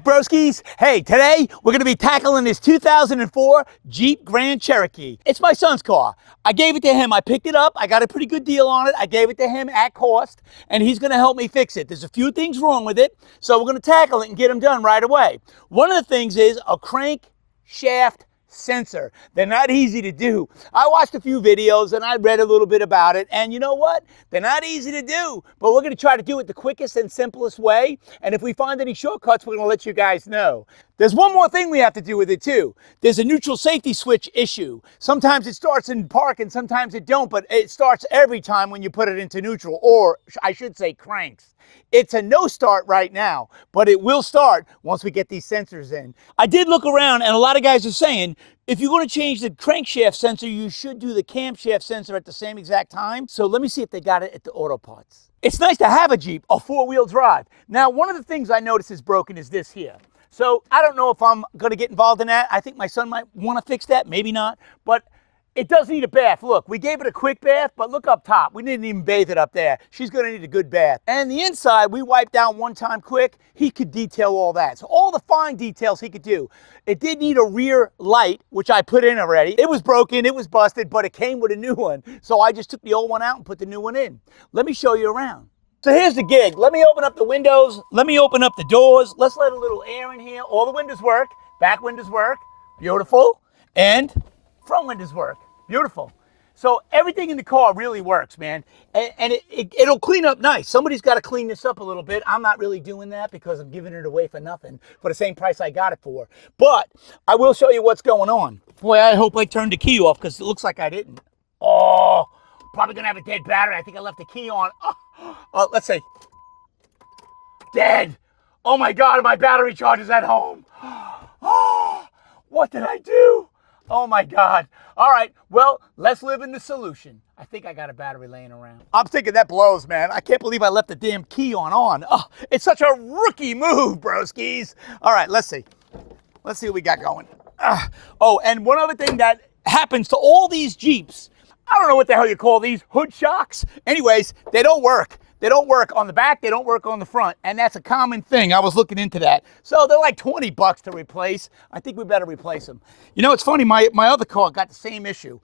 back, broskies. Hey, today we're gonna be tackling this 2004 Jeep Grand Cherokee. It's my son's car. I gave it to him, I picked it up, I got a pretty good deal on it. I gave it to him at cost, and he's gonna help me fix it. There's a few things wrong with it, so we're gonna tackle it and get them done right away. One of the things is a crank shaft sensor. They're not easy to do. I watched a few videos and I read a little bit about it, and you know what? They're not easy to do, but we're going to try to do it the quickest and simplest way, and if we find any shortcuts, we're going to let you guys know. There's one more thing we have to do with it too. There's a neutral safety switch issue. Sometimes it starts in park and sometimes it don't, but it starts every time when you put it into neutral, or I should say cranks. It's a no start right now, but it will start once we get these sensors in. I did look around and a lot of guys are saying, if you're going to change the crankshaft sensor, you should do the camshaft sensor at the same exact time. So let me see if they got it at the auto parts. It's nice to have a Jeep, a four-wheel drive. Now, one of the things I noticed is broken is this here. So I don't know if I'm going to get involved in that. I think my son might want to fix that, maybe not, but it does need a bath. Look, we gave it a quick bath, but look up top. We didn't even bathe it up there. She's going to need a good bath. And the inside, we wiped down one time quick. He could detail all that. So all the fine details he could do. It did need a rear light, which I put in already. It was broken, it was busted, but it came with a new one. So I just took the old one out and put the new one in. Let me show you around. So here's the gig. Let me open up the windows. Let me open up the doors. Let's let a little air in here. All the windows work. Back windows work. Beautiful. And front windows work. Beautiful. So everything in the car really works, man. And it'll clean up nice. Somebody's got to clean this up a little bit. I'm not really doing that because I'm giving it away for nothing for the same price I got it for. But I will show you what's going on. Boy, I hope I turned the key off because it looks like I didn't. Oh, probably going to have a dead battery. I think I left the key on. Let's see. Dead. Oh my God, my battery charger's at home. Oh, what did I do? Oh my God. All right, well, let's live in the solution. I think I got a battery laying around. I'm thinking that blows, man. I can't believe I left the damn key on. Oh, it's such a rookie move, broskies. All right, let's see. Let's see what we got going. Oh, and one other thing that happens to all these Jeeps, I don't know what the hell you call these, hood shocks. Anyways, they don't work. They don't work on the back, they don't work on the front, and that's a common thing. I was looking into that. So they're like 20 bucks to replace. I think we better replace them. You know, it's funny, my other car got the same issue.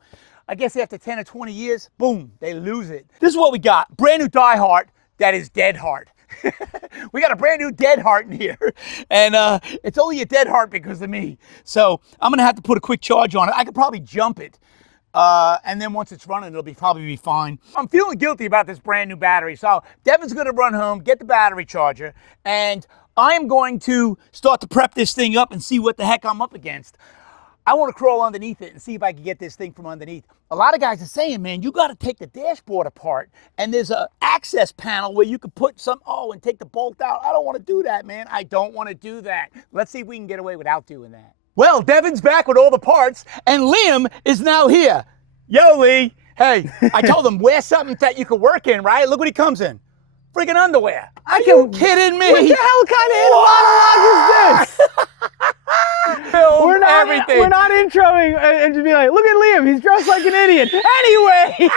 I guess after 10 or 20 years, boom, they lose it. This is what we got, brand new Die Heart that is dead heart. We got a brand new dead heart in here, and it's only a dead heart because of me. So I'm gonna have to put a quick charge on it. I could probably jump it. And then once it's running, it'll probably be fine. I'm feeling guilty about this brand new battery. So Devin's gonna run home, get the battery charger, and I am going to start to prep this thing up and see what the heck I'm up against. I wanna crawl underneath it and see if I can get this thing from underneath. A lot of guys are saying, man, you gotta take the dashboard apart, and there's an access panel where you can put some, and take the bolt out. I don't wanna do that, man. I don't wanna do that. Let's see if we can get away without doing that. Well, Devin's back with all the parts, and Liam is now here. Yo, Lee. Hey, I told him, wear something that you can work in, right? Look what he comes in. Freaking underwear. Are you kidding me? What the hell kind of monologue is this? We're not introing and just be like, look at Liam, he's dressed like an idiot. Anyways.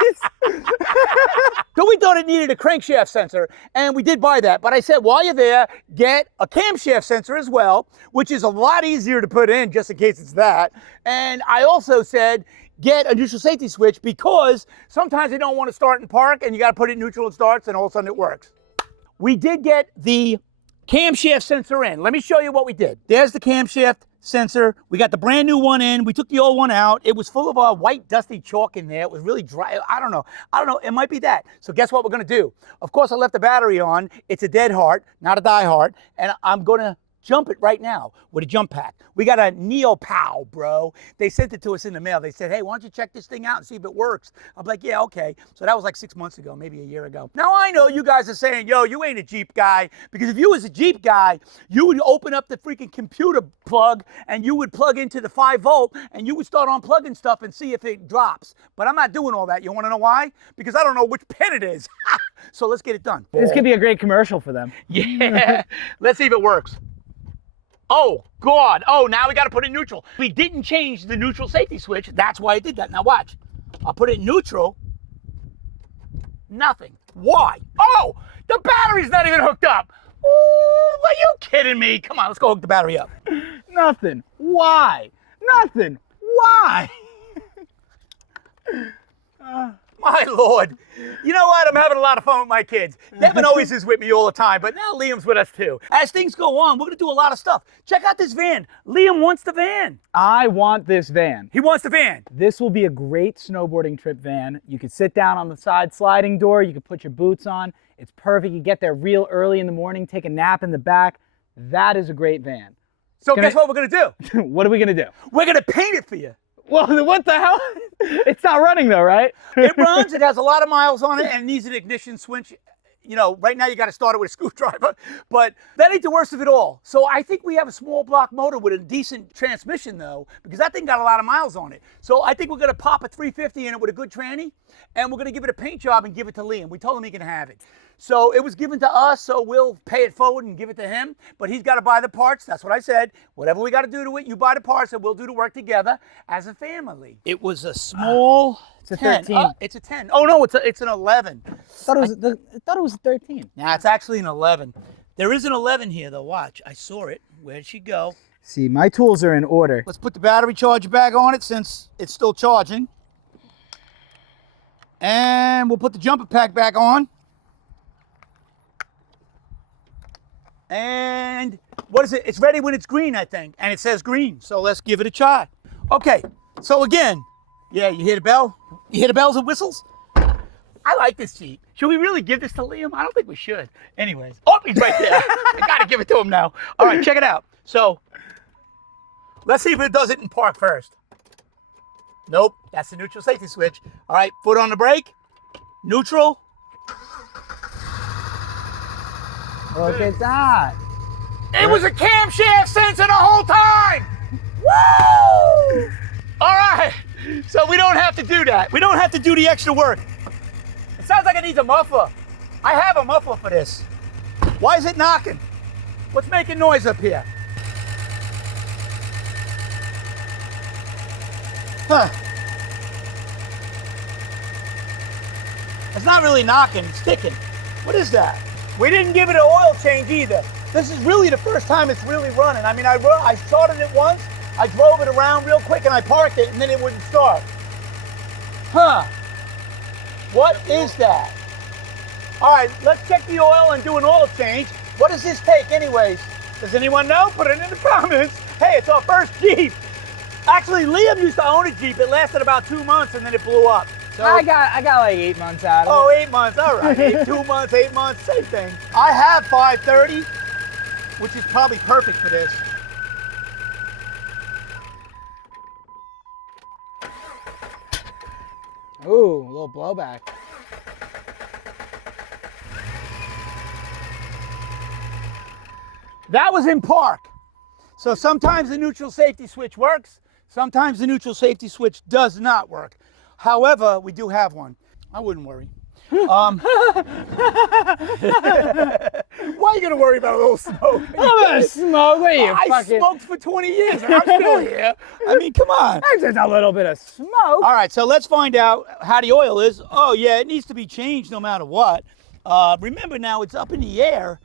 So we thought it needed a crankshaft sensor, and we did buy that. But I said, while you're there, get a camshaft sensor as well, which is a lot easier to put in just in case it's that. And I also said, get a neutral safety switch because sometimes they don't want to start in park and you got to put it in neutral and starts and all of a sudden it works. We did get the camshaft sensor in. Let me show you what we did. There's the camshaft sensor. We got the brand new one in. We took the old one out. It was full of white dusty chalk in there. It was really dry. I don't know. It might be that. So guess what we're going to do? Of course, I left the battery on. It's a dead heart, not a die heart. And I'm going to jump it right now with a jump pack. We got a Neo-Pow, bro. They sent it to us in the mail. They said, hey, why don't you check this thing out and see if it works? I'm like, yeah, okay. So that was like 6 months ago, maybe a year ago. Now I know you guys are saying, yo, you ain't a Jeep guy, because if you was a Jeep guy, you would open up the freaking computer plug and you would plug into the 5-volt and you would start unplugging stuff and see if it drops. But I'm not doing all that. You want to know why? Because I don't know which pin it is. So let's get it done. This could be a great commercial for them. Yeah. Let's see if it works. Oh, God. Oh, now we got to put it in neutral. We didn't change the neutral safety switch. That's why I did that. Now watch. I'll put it in neutral. Nothing. Why? Oh, the battery's not even hooked up. Ooh, are you kidding me? Come on, let's go hook the battery up. Nothing. Why? Nothing. Why? My Lord. You know what? I'm having a lot of fun with my kids. Devin always is with me all the time, but now Liam's with us too. As things go on, we're going to do a lot of stuff. Check out this van. Liam wants the van. I want this van. He wants the van. This will be a great snowboarding trip van. You can sit down on the side sliding door. You can put your boots on. It's perfect. You get there real early in the morning, take a nap in the back. That is a great van. So guess what we're going to do? What are we going to do? We're going to paint it for you. Well, what the hell? It's not running though, right? It runs. It has a lot of miles on it and needs an ignition switch. You know, right now you got to start it with a screwdriver, but that ain't the worst of it all. So I think we have a small block motor with a decent transmission though, because that thing got a lot of miles on it. So I think we're going to pop a 350 in it with a good tranny, and we're going to give it a paint job and give it to Liam. We told him he can have it. So it was given to us, so we'll pay it forward and give it to him, but he's got to buy the parts. That's what I said. Whatever we got to do to it, you buy the parts and we'll do the work together as a family. It was a small It's a 10. 13. It's a 10. Oh no, it's an 11. I thought it was a 13. Nah, it's actually an 11. There is an 11 here though, watch. I saw it. Where'd she go? See, my tools are in order. Let's put the battery charger back on it since it's still charging. And we'll put the jumper pack back on. And what is it? It's ready when it's green, I think. And it says green, so let's give it a try. Okay, so again, yeah, you hear the bell? You hear the bells and whistles? I like this Jeep. Should we really give this to Liam? I don't think we should. Anyways, oh, he's right there. I gotta give it to him now. All right, check it out. So, let's see if it does it in park first. Nope, that's the neutral safety switch. All right, foot on the brake, neutral. Look at that. It was a camshaft sensor the whole time! Woo! All right, so we don't have to do that. We don't have to do the extra work. It sounds like it needs a muffler. I have a muffler for this. Why is it knocking? What's making noise up here? Huh. It's not really knocking, it's ticking. What is that? We didn't give it an oil change either. This is really the first time it's really running. I mean, I started it once, I drove it around real quick and I parked it and then it wouldn't start. Huh. What is that? All right, let's check the oil and do an oil change. What does this take anyways? Does anyone know? Put it in the comments. Hey, it's our first Jeep. Actually, Liam used to own a Jeep. It lasted about 2 months and then it blew up. So, I got like 8 months out of it. oh, 8 months, all right. 2 months, 8 months, same thing. I have 530, which is probably perfect for this. Ooh, a little blowback. That was in park. So sometimes the neutral safety switch works, sometimes the neutral safety switch does not work. However, we do have one. I wouldn't worry. Why are you gonna worry about a little smoke? I'm gonna smoke. What are you I fucking? smoked for 20 years and I'm still here. I mean, come on. That's just a little bit of smoke. All right, so let's find out how the oil is. Oh yeah, it needs to be changed no matter what. Remember now, it's up in the air.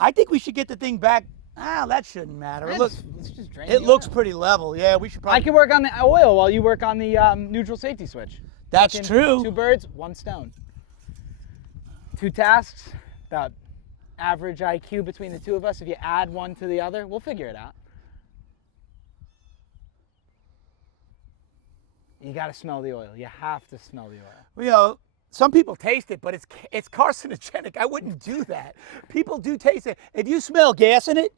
I think we should get the thing back. Ah, that shouldn't matter. Let's just drain It the looks oil. pretty level. Yeah, we should probably. I can work on the oil while you work on the neutral safety switch. That's Fucking true. 2 birds, 1 stone. 2 tasks, about average IQ between the 2 of us. If you add one to the other, we'll figure it out. You got to smell the oil. You have to smell the oil. You know, some people taste it, but it's carcinogenic. I wouldn't do that. People do taste it. If you smell gas in it,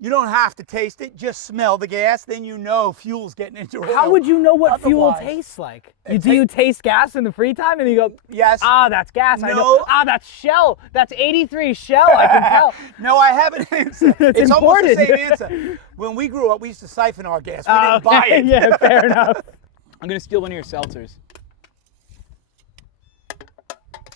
you don't have to taste it. Just smell the gas, then you know fuel's getting into oil. How would you know what fuel Otherwise, tastes like? Do you taste gas in the free time and you go, Yes. ah, that's gas. I know. No. Ah, that's Shell. That's 83 Shell. I can tell. No, I have an answer. It's almost the imported. same answer. When we grew up, we used to siphon our gas. We didn't buy Okay, it. yeah, fair enough. I'm going to steal one of your seltzers.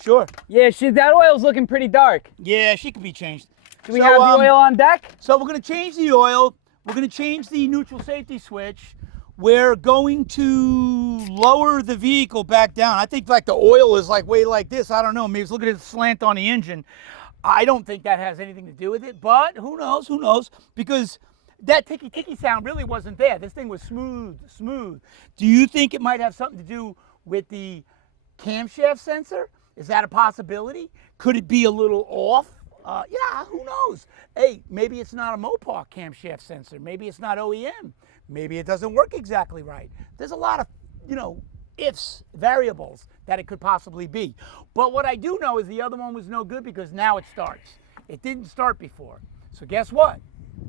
Sure. Yeah, shit, that oil's looking pretty dark. Yeah, she can be changed. Do we have the oil on deck? So we're going to change the oil. We're going to change the neutral safety switch. We're going to lower the vehicle back down. I think like the oil is like way like this. I don't know. Maybe it's looking at the slant on the engine. I don't think that has anything to do with it, but who knows? Who knows? Because that ticky sound really wasn't there. This thing was smooth, smooth. Do you think it might have something to do with the camshaft sensor? Is that a possibility? Could it be a little off? Yeah, who knows? Hey, maybe it's not a Mopar camshaft sensor. Maybe it's not OEM. Maybe it doesn't work exactly right. There's a lot of, ifs, variables that it could possibly be. But what I do know is the other one was no good because now it starts. It didn't start before. So guess what?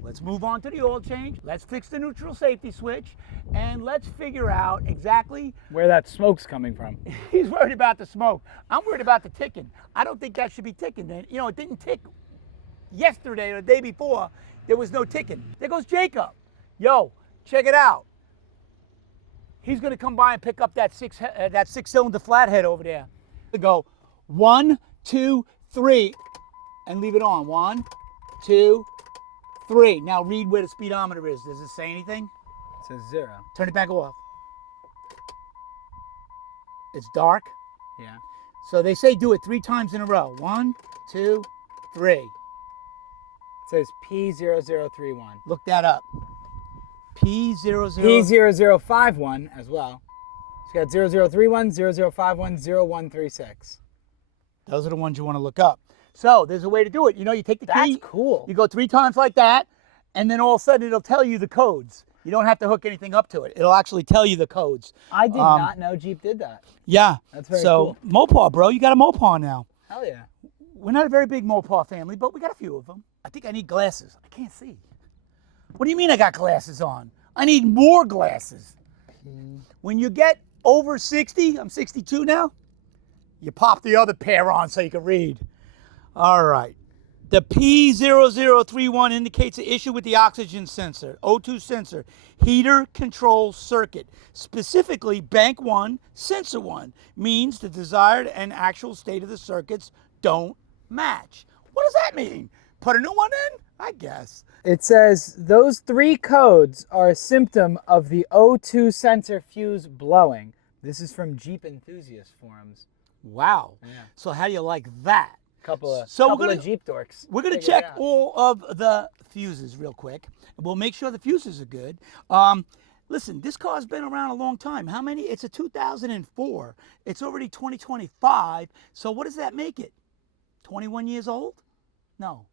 Let's move on to the oil change. Let's fix the neutral safety switch, and let's figure out exactly where that smoke's coming from. He's worried about the smoke. I'm worried about the ticking. I don't think that should be ticking. It didn't tick yesterday or the day before. There was no ticking. There goes Jacob. Yo, check it out. He's going to come by and pick up that six-cylinder flathead over there. Go 1, 2, 3, and leave it on. 1, 2, 3. Now read where the speedometer is. Does it say anything? It says 0. Turn it back off. It's dark. Yeah. So they say do it 3 times in a row. 1, 2, 3. It says P0031. Look that up. P00. P0051 as well. It's got 0031, 0051, 0136. Those are the ones you want to look up. So there's a way to do it. You take the key. That's cool. You go 3 times like that, and then all of a sudden it'll tell you the codes. You don't have to hook anything up to it. It'll actually tell you the codes. I did not know Jeep did that. Yeah. That's very cool. So Mopar, bro, you got a Mopar now. Hell yeah. We're not a very big Mopar family, but we got a few of them. I think I need glasses. I can't see. What do you mean I got glasses on? I need more glasses. When you get over 60, I'm 62 now, you pop the other pair on so you can read. All right. The P0031 indicates an issue with the oxygen sensor, O2 sensor, heater control circuit. Specifically, bank 1, sensor 1, means the desired and actual state of the circuits don't match. What does that mean? Put a new one in? I guess. It says those 3 codes are a symptom of the O2 sensor fuse blowing. This is from Jeep enthusiast forums. Wow. Yeah. So how do you like that? Couple of Jeep dorks. We're gonna check all of the fuses real quick. We'll make sure the fuses are good. Listen, this car's been around a long time. How many? It's a 2004. It's already 2025. So what does that make it? 21 years old? No,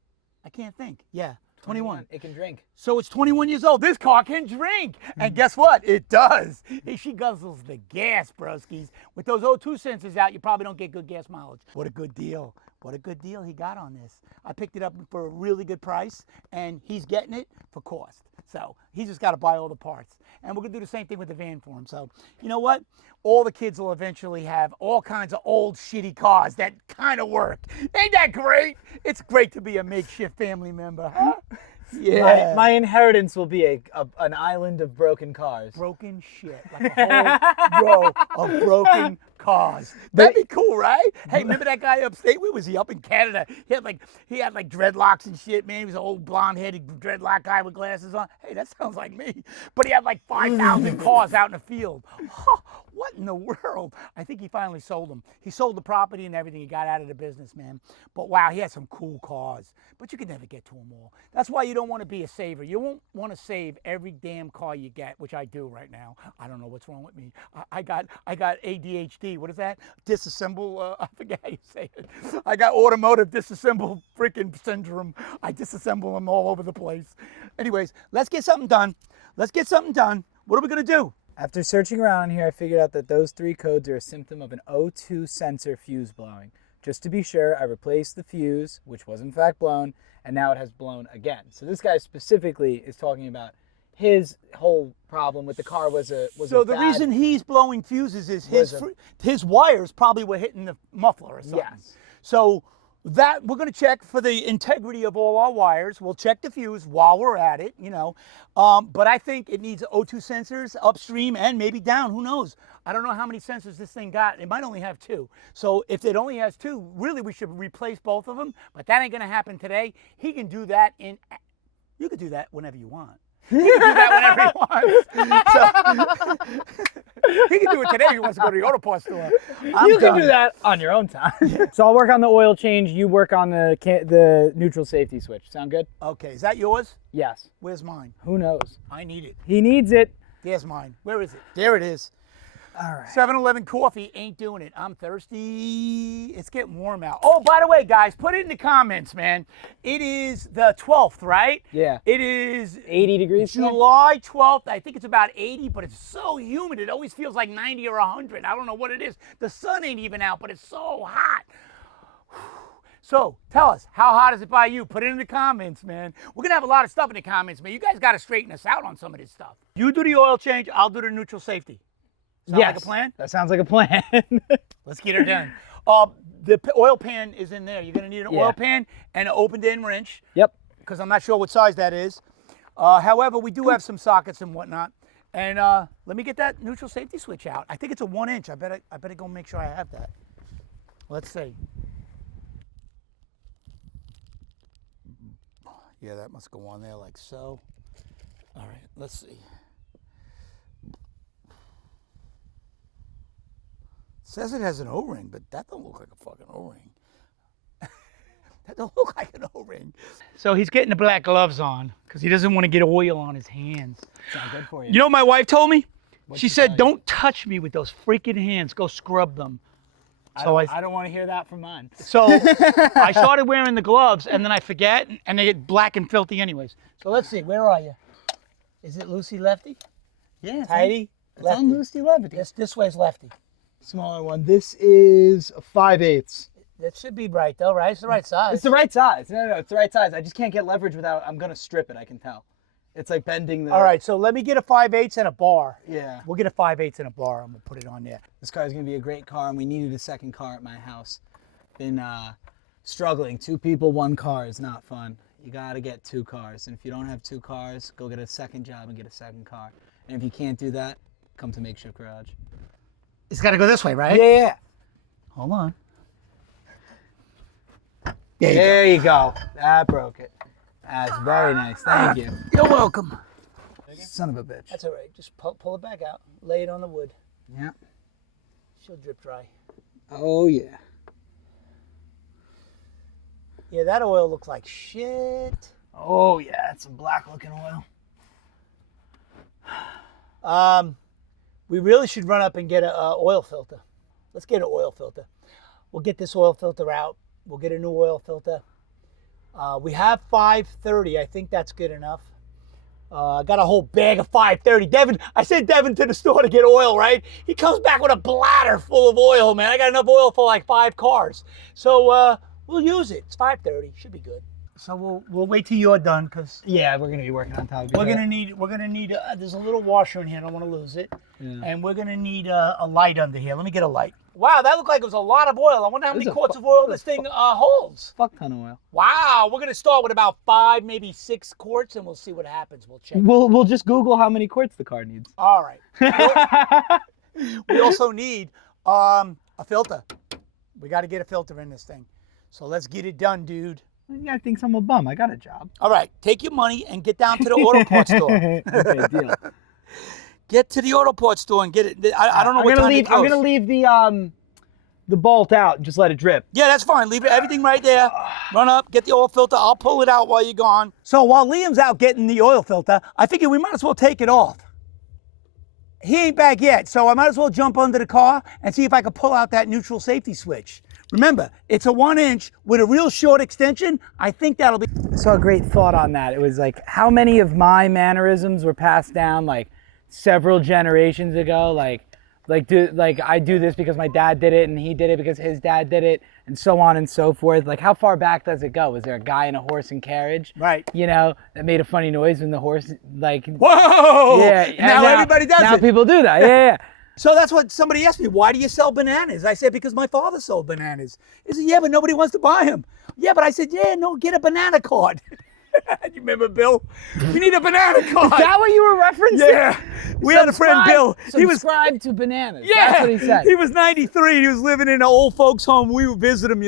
I can't think. Yeah. 21. It can drink. So it's 21 years old. This car can drink. And guess what? It does. She guzzles the gas, broskies. With those O2 sensors out, you probably don't get good gas mileage. What a good deal. What a good deal he got on this. I picked it up for a really good price, and he's getting it for cost. So he's just got to buy all the parts. And we're going to do the same thing with the van for him. So you know what? All the kids will eventually have all kinds of old shitty cars that kind of work. Ain't that great? It's great to be a makeshift family member, huh? Yeah. My inheritance will be an island of broken cars. Broken shit. Like a whole row of broken cars. That'd be cool, right? Hey, remember that guy upstate? Where was he? Up in Canada. He had like dreadlocks and shit, man. He was an old blonde-headed dreadlock guy with glasses on. Hey, that sounds like me. But he had like 5,000 cars out in the field. Huh, what in the world? I think he finally sold them. He sold the property and everything. He got out of the business, man. But wow, he had some cool cars. But you could never get to them all. That's why you don't want to be a saver. You won't want to save every damn car you get, which I do right now. I don't know what's wrong with me. I got ADHD. What is that? Disassemble, I forget how you say it. I got automotive disassemble freaking syndrome. I disassemble them all over the place. Anyways, let's get something done. Let's get something done. What are we going to do? After searching around here, I figured out that those 3 codes are a symptom of an O2 sensor fuse blowing. Just to be sure, I replaced the fuse, which was in fact blown, and now it has blown again. So this guy specifically is talking about his whole problem with the car was a So the reason he's blowing fuses is his wires probably were hitting the muffler or something. Yes. So that we're going to check for the integrity of all our wires. We'll check the fuse while we're at it, But I think it needs O2 sensors upstream and maybe down. Who knows? I don't know how many sensors this thing got. It might only have 2. So if it only has 2, really we should replace both of them. But that ain't going to happen today. He can do that you could do that whenever you want. He can do that whenever he wants. So, he can do it today if he wants to go to the auto parts store. You can do that on your own time. So I'll work on the oil change. You work on the neutral safety switch. Sound good? Okay, is that yours? Yes. Where's mine? Who knows? I need it. He needs it. There's mine. Where is it? There it is. All right. 7-Eleven coffee ain't doing it. I'm thirsty. It's getting warm out. Oh, by the way, guys, put it in the comments, man. It is the 12th, right? Yeah. It is 80 degrees today? July 12th. I think it's about 80, but it's so humid. It always feels like 90 or 100. I don't know what it is. The sun ain't even out, but it's so hot. So tell us, how hot is it by you? Put it in the comments, man. We're going to have a lot of stuff in the comments, man. You guys got to straighten us out on some of this stuff. You do the oil change. I'll do the neutral safety. Sound like a plan? That sounds like a plan. Let's get her done. The oil pan is in there. You're going to need an oil pan and an opened-end wrench. Yep. Because I'm not sure what size that is. However, we do have some sockets and whatnot. And let me get that neutral safety switch out. I think it's a 1-inch. I better go make sure I have that. Let's see. Yeah, that must go on there like so. All right, let's see. Says it has an O-ring, but that don't look like a fucking O-ring. That don't look like an O-ring. So he's getting the black gloves on because he doesn't want to get oil on his hands. Sounds good for you. You know what my wife told me? What'd She she said, tell you? don't touch me with those freaking hands. Go scrub them. So I don't want to hear that from mine. So I started wearing the gloves, and then I forget, and they get black and filthy anyways. So let's see. Where are you? Is it loosey lefty? Yeah. Tighty? It's on loosey lefty. This way's lefty. Smaller one. This is a 5/8. That should be right, though, right? It's the right size. It's the right size. No, it's the right size. I just can't get leverage without. I'm gonna strip it. I can tell. It's like bending the. All right, so let me get a 5/8 and a bar. Yeah. We'll get a 5/8 and a bar, and we'll put it on there. This car is gonna be a great car, and we needed a second car at my house. Been struggling. 2 people, 1 car is not fun. You gotta get 2 cars, and if you don't have 2 cars, go get a second job and get a second car. And if you can't do that, come to Makeshift Garage. It's got to go this way, right? Yeah. Hold on. There you go. That broke it. That's very nice. Thank you. You're welcome. Son of a bitch. That's all right. Just pull it back out. Lay it on the wood. Yeah. She'll drip dry. Oh yeah. Yeah, that oil looks like shit. Oh yeah, it's some black looking oil. We really should run up and get an oil filter. Let's get an oil filter. We'll get this oil filter out. We'll get a new oil filter. We have 530. I think that's good enough. I got a whole bag of 530. I sent Devin to the store to get oil, right? He comes back with a bladder full of oil, man. I got enough oil for like 5 cars. So we'll use it. It's 530. Should be good. So we'll wait till you're done, because Yeah, we're gonna be working on top of it. we're gonna need there's a little washer in here. I don't want to lose it. Yeah. And we're gonna need a light under here. Let me get a light. Wow, that looked like it was a lot of oil. I wonder how many There's a quarts of oil this thing holds. fuck ton of oil. Wow, we're gonna start with about 5, maybe 6 quarts, and we'll see what happens. We'll check. We'll just Google how many quarts the car needs. All right. We also need a filter. We got to get a filter in this thing. So let's get it done, dude. You guys think I'm a bum? I got a job. All right, take your money and get down to the auto parts store. Okay, deal. Get to the auto parts store and get it. I don't know what time it I'm goes. gonna leave the bolt out and just let it drip. Yeah, that's fine. Leave everything right there. Run up, get the oil filter. I'll pull it out while you're gone. So while Liam's out getting the oil filter, I figured we might as well take it off. He ain't back yet, so I might as well jump under the car and see if I can pull out that neutral safety switch. Remember, it's a 1-inch with a real short extension. I think that'll be... I saw a great thought on that. It was like, how many of my mannerisms were passed down like several generations ago? Like I do this because my dad did it, and he did it because his dad did it, and so on and so forth. Like, how far back does it go? Was there a guy in a horse and carriage? Right. You know, that made a funny noise when the horse, like... Whoa! Yeah. Now everybody does now it. Now people do that. Yeah. So that's what somebody asked me, why do you sell bananas? I said, because my father sold bananas. He said, yeah, but nobody wants to buy them. Yeah, but I said, yeah, no, get a banana card. You remember Bill? You need a banana cart. Is that what you were referencing? Yeah. We had a friend, Bill. Subscribe to bananas. Yeah, That's what he said. He was 93. He was living in an old folks' home. We would visit him,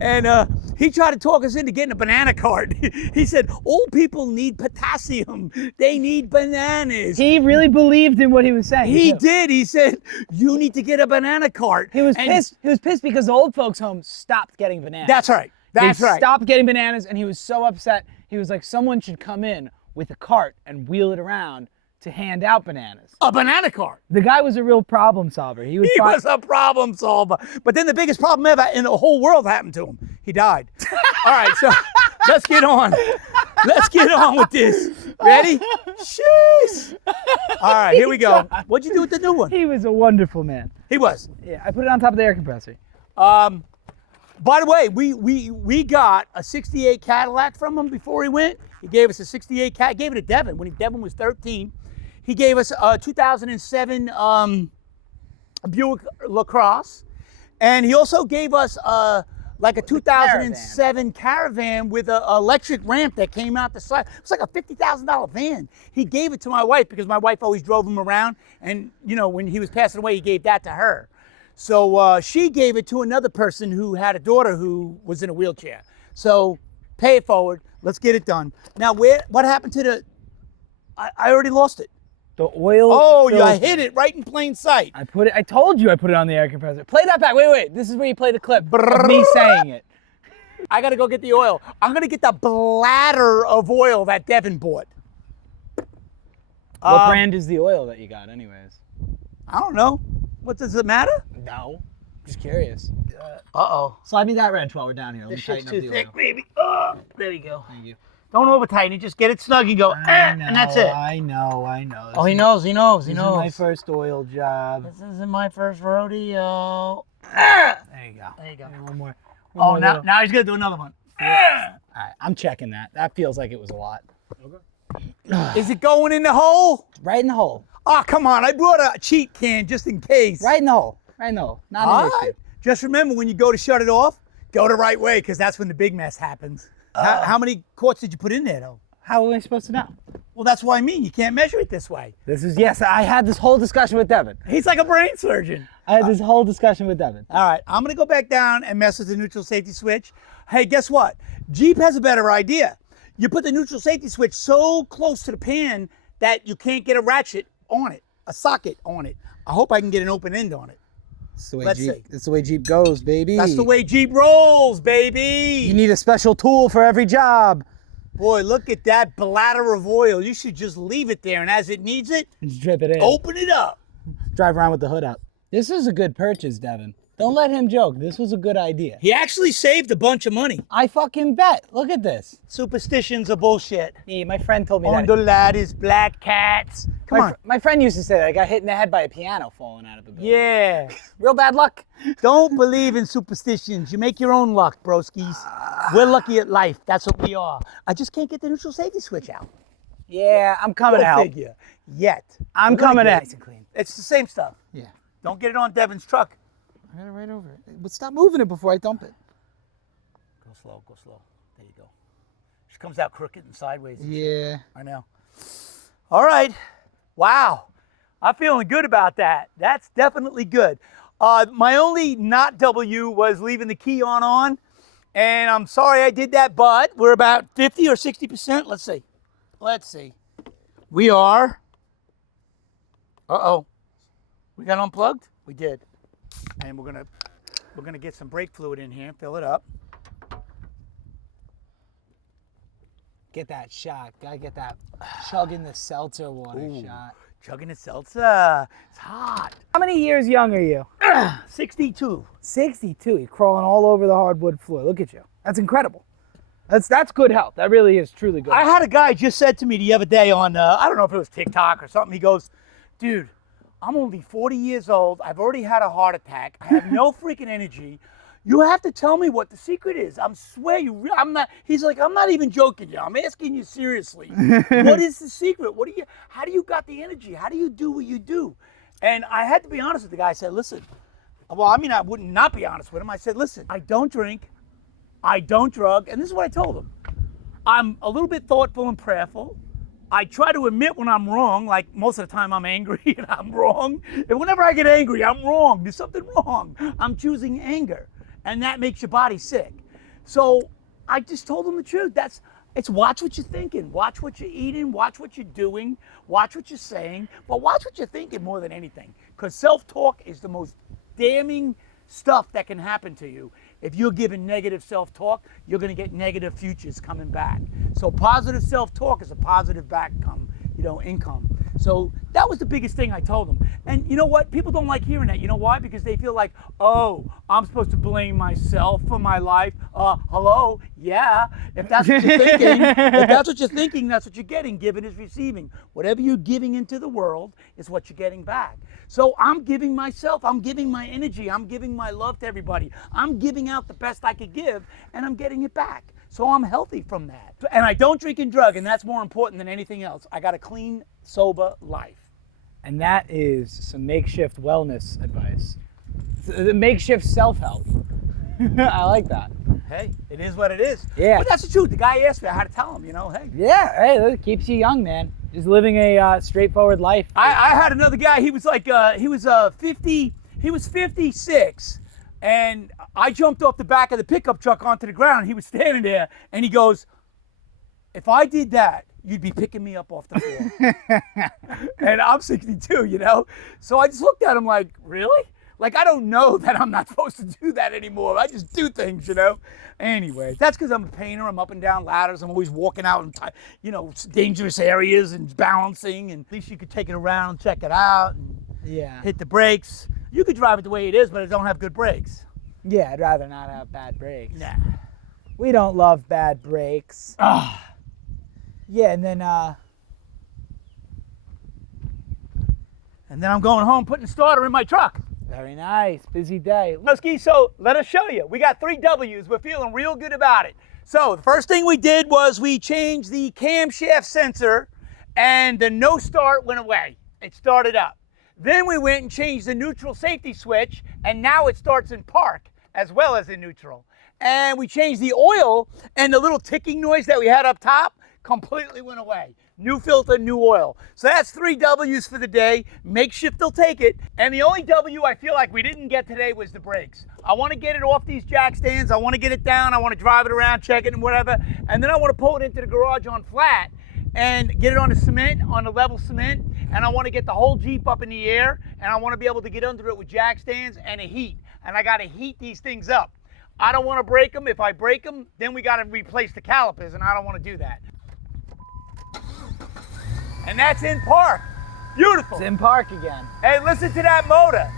and he tried to talk us into getting a banana cart. He said, old people need potassium. They need bananas. He really believed in what he was saying. He did. He said, you need to get a banana cart. He was pissed. He was pissed because the old folks' home stopped getting bananas. That's right. That's they right. stopped getting bananas, and he was so upset. He was like, someone should come in with a cart and wheel it around to hand out bananas. A banana cart. The guy was a real problem solver. He was a problem solver. But then the biggest problem ever in the whole world happened to him. He died. All right, so let's get on. Let's get on with this. Ready? Jeez. All right, here we go. What'd you do with the new one? He was a wonderful man. He was. Yeah, I put it on top of the air compressor. By the way, we got a 68 Cadillac from him before he went. He gave us a 68 Cadillac. Gave it to Devin when Devin was 13. He gave us a 2007 Buick LaCrosse. And he also gave us like a 2007 Caravan with an electric ramp that came out the side. It was like a $50,000 van. He gave it to my wife because my wife always drove him around. And, when he was passing away, he gave that to her. So she gave it to another person who had a daughter who was in a wheelchair. So pay it forward. Let's get it done. Now, what happened to the... I already lost it. The oil. Oh, yeah, I hit it right in plain sight. I told you I put it on the air compressor. Play that back. Wait. This is where you play the clip of me saying it. I got to go get the oil. I'm going to get the bladder of oil that Devin bought. What brand is the oil that you got, anyways? I don't know. What, does it matter? No. Just curious. Uh-oh. Slide me that wrench while we're down here. Let This me shit's tighten too up the thick, oil. baby. Oh, there you go. Thank you. Don't over tighten it. Just get it snug and go, and that's it. I know. Oh, he knows. This is my first oil job. This isn't my first rodeo. There you go. There you go. One more. Oh, now he's going to do another one. All right, I'm checking that. That feels like it was a lot. Is it going in the hole? Right in the hole. Oh, come on. I brought a cheat can just in case. Right in the hole. Right in the hole. Not All an issue. right. Just remember, when you go to shut it off, go the right way, because that's when the big mess happens. How many quarts did you put in there, though? How am I supposed to know? Well, that's what I mean. You can't measure it this way. Yes, I had this whole discussion with Devin. He's like a brain surgeon. I had this whole discussion with Devin. All right, I'm going to go back down and mess with the neutral safety switch. Hey, guess what? Jeep has a better idea. You put the neutral safety switch so close to the pan that you can't get a ratchet on it, a socket on it. I hope I can get an open end on it. That's the way Jeep goes, baby. That's the way Jeep rolls, baby. You need a special tool for every job. Boy, look at that bladder of oil. You should just leave it there, and as it needs it, Just drip it in. open it up. Drive around with the hood up. This is a good purchase, Devin. Don't let him joke. This was a good idea. He actually saved a bunch of money. I fucking bet. Look at this. Superstitions are bullshit. Yeah, my friend told me On the lattice, black cats. Come on. My friend used to say that I got hit in the head by a piano falling out of the building. Yeah. Real bad luck. Don't believe in superstitions. You make your own luck, broskies. We're lucky at life. That's what we are. I just can't get the neutral safety switch out. Yeah, I'm coming Go out. figure. Yet. I'm We're gonna coming get out. it nice and clean. It's the same stuff. Yeah. Don't get it on Devin's truck. I got it right over it. But stop moving it before I dump it. Go slow, go slow. There you go. She comes out crooked and sideways. And shit. Yeah. I know. All right. Wow. I'm feeling good about that. That's definitely good. My only not W was leaving the key on. And I'm sorry I did that, but we're about 50 or 60%. Let's see. Let's see. We are. Uh-oh. We got unplugged? We did. And we're gonna get some brake fluid in here and fill it up. Get that shot. Gotta get that chugging the seltzer water shot. Chugging the seltzer. It's hot. How many years young are you? 62. 62. You're crawling all over the hardwood floor. Look at you. That's incredible. That's good health. That really is truly good I health. had a guy just said to me the other day on, I don't know if it was TikTok or something. He goes, dude, I'm only 40 years old. I've already had a heart attack. I have no freaking energy. You have to tell me what the secret is. I swear I'm not, he's like, I'm not even joking you. I'm asking you seriously. What is the secret? How do you got the energy? How do you do what you do? And I had to be honest with the guy. I said, listen, well, I mean, I wouldn't not be honest with him. I said, listen, I don't drink. I don't drug. And this is what I told him. I'm a little bit thoughtful and prayerful. I try to admit when I'm wrong, like most of the time I'm angry and I'm wrong. And whenever I get angry, I'm wrong. There's something wrong. I'm choosing anger. And that makes your body sick. So I just told them the truth. It's watch what you're thinking, watch what you're eating, watch what you're doing, watch what you're saying, but watch what you're thinking more than anything. Because self-talk is the most damning stuff that can happen to you. If you're giving negative self-talk, you're going to get negative futures coming back. So positive self-talk is a positive income. So that was the biggest thing I told them. And you know what? People don't like hearing that. You know why? Because they feel like, oh, I'm supposed to blame myself for my life. Hello? Yeah. If that's what you're thinking, that's what you're getting. Giving is receiving. Whatever you're giving into the world is what you're getting back. So I'm giving myself, I'm giving my energy, I'm giving my love to everybody. I'm giving out the best I could give, and I'm getting it back. So I'm healthy from that. And I don't drink and drug, and that's more important than anything else. I got a clean, sober life. And that is some makeshift wellness advice. The makeshift self-help. I like that. Hey, it is what it is. Yeah. But that's the truth. The guy asked me, I had to tell him, hey. Yeah, hey, it keeps you young, man. Just living a straightforward life. I had another guy, he was 56, and I jumped off the back of the pickup truck onto the ground. He was standing there, and he goes, if I did that, you'd be picking me up off the floor. And I'm 62, So I just looked at him like, really? Like, I don't know that I'm not supposed to do that anymore. I just do things, Anyway, that's because I'm a painter. I'm up and down ladders. I'm always walking out in, dangerous areas and balancing. And at least you could take it around, check it out, and hit the brakes. You could drive it the way it is, but it don't have good brakes. Yeah, I'd rather not have bad brakes. Nah. We don't love bad brakes. Yeah, and then I'm going home putting the starter in my truck. very nice. Busy day. Ski, so let us show you. We got 3 W's. We're feeling real good about it. So the first thing we did was we changed the camshaft sensor, and the no start went away. It started up. Then we went and changed the neutral safety switch, and now it starts in park as well as in neutral. And we changed the oil, and the little ticking noise that we had up top completely went away. New filter, new oil. So that's 3 W's for the day. Makeshift will take it. And the only W I feel like we didn't get today was the brakes. I want to get it off these jack stands. I want to get it down. I want to drive it around, check it and whatever. And then I want to pull it into the garage on flat and get it on the cement, on the level cement. And I want to get the whole Jeep up in the air. And I want to be able to get under it with jack stands and a heat. And I got to heat these things up. I don't want to break them. If I break them, then we got to replace the calipers, and I don't want to do that. And that's in park. Beautiful. It's in park again. Hey, listen to that motor.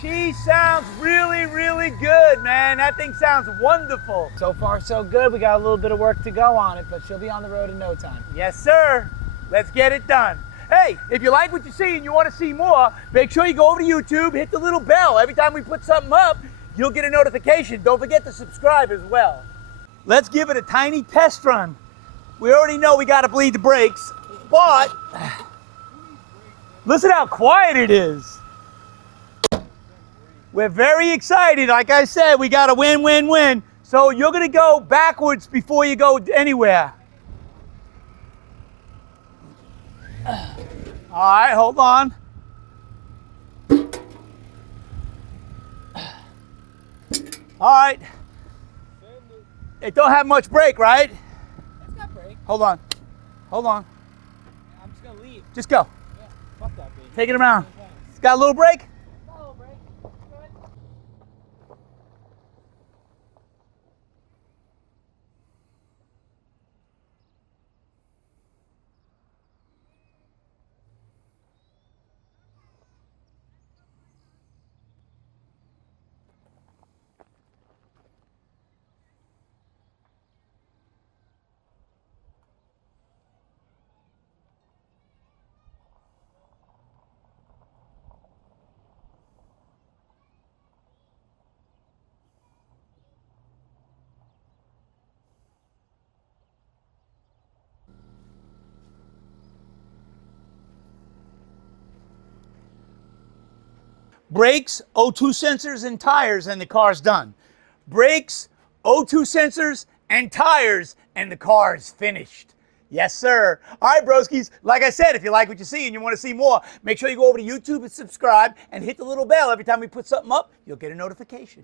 She sounds really, really good, man. That thing sounds wonderful. So far, so good. We got a little bit of work to go on it, but she'll be on the road in no time. Yes, sir. Let's get it done. Hey, if you like what you see and you want to see more, make sure you go over to YouTube, hit the little bell. Every time we put something up, you'll get a notification. Don't forget to subscribe as well. Let's give it a tiny test run. We already know we got to bleed the brakes, but listen how quiet it is. We're very excited. Like I said, we got to win, win, win. So you're going to go backwards before you go anywhere. All right, hold on. All right. It don't have much brake, right? It's got brake. Hold on. Hold on. I'm just gonna leave. Just go. Yeah, fuck that baby. Take it around. It's got a little brake? Got a little brake. Good. Brakes, O2 sensors, and tires, and the car's done. Brakes, O2 sensors, and tires, and the car is finished. Yes, sir. All right, broskies. Like I said, if you like what you see and you want to see more, make sure you go over to YouTube and subscribe and hit the little bell. Every time we put something up, you'll get a notification.